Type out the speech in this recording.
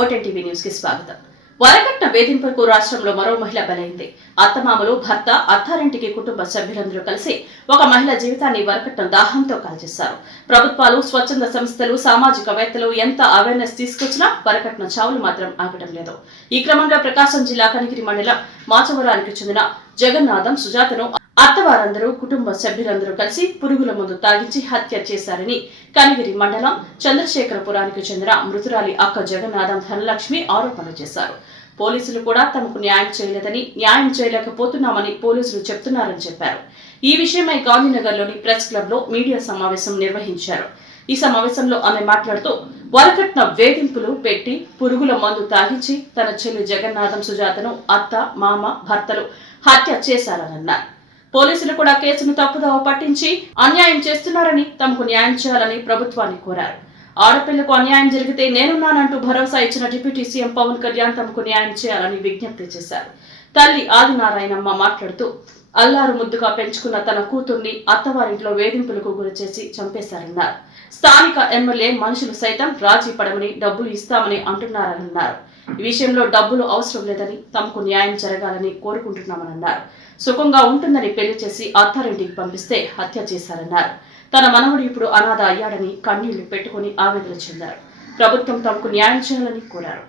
ఓటెన్ TV news కి స్వాగతం. వరకట్న వేధింపులకు రాష్ట్రంలో మరో మహిళ బలైంది. అత్తమామలు, భర్త, అత్తారింటికి కుటుంబ సభ్యులందరూ కలిసి ఒక మహిళ జీవితాన్ని వరకట్న దాహంతో కాల్చేశారు. ప్రభుత్వాలు, స్వచ్ఛంద సంస్థలు, సామాజికవేత్తలు ఎంత అవేర్నెస్ తీసుకొచ్చినా వరకట్న చావులు మాత్రం ఆగడం లేదు. ఈ క్రమంలో ప్రకాశం జిల్లా కనిగిరి మండలం మాచవరానికి చెందిన జగన్నాథం సుజాతను అత్తవారందరూ, కుటుంబ సభ్యులందరూ కలిసి పురుగుల మందు తాగించి హత్య చేశారని కనిగిరి మండలం చంద్రశేఖరపురానికి చెందిన మృతురాలి అక్క జగన్నాథం ధనలక్ష్మి ఆరోపణలు చేశారు. పోలీసులు కూడా తమకు న్యాయం చేయలేదని, న్యాయం చేయలేకపోతున్నామని పోలీసులు చెప్తున్నారని చెప్పారు. ఈ విషయమై గాంధీనగర్లోని ప్రెస్ క్లబ్ లో మీడియా సమావేశం నిర్వహించారు. ఈ సమావేశంలో ఆమె మాట్లాడుతూ వరకట్న వేధింపులు పెట్టి పురుగుల మందు తాగించి తన చెల్లి జగన్నాథం సుజాతను అత్త, మామ, భర్తలు హత్య చేశారన్నారు. పోలీసులు కూడా కేసును తప్పుదోవ పట్టించి అన్యాయం చేస్తున్నారని, తమకు న్యాయం చేయాలని ప్రభుత్వాన్ని కోరారు. ఆడపిల్లకు అన్యాయం జరిగితే నేనున్నానంటూ భరోసా ఇచ్చిన డిప్యూటీ సీఎం పవన్ కళ్యాణ్ తమకు న్యాయం చేయాలని విజ్ఞప్తి చేశారు. తల్లి ఆదినారాయణమ్మ మాట్లాడుతూ అల్లారు ముద్దుగా పెంచుకున్న తన కూతుర్ని అత్తవారింట్లో వేధింపులకు గురిచేసి చంపేశారన్నారు. స్థానిక ఎమ్మెల్యే మనుషులు సైతం రాజీ పడమని, డబ్బులు ఇస్తామని అంటున్నారన్నారు. ఈ విషయంలో డబ్బులు అవసరం లేదని, తమకు న్యాయం జరగాలని కోరుకుంటున్నామన్నారు. సుఖంగా ఉంటుందని పెళ్లి చేసి అత్తారింటికి పంపిస్తే హత్య చేశారన్నారు. తన మనవడు ఇప్పుడు అనాథ అయ్యాడని కన్నీళ్లు పెట్టుకుని ఆవేదన చెందారు. ప్రభుత్వం తమకు న్యాయం చేయాలని కోరారు.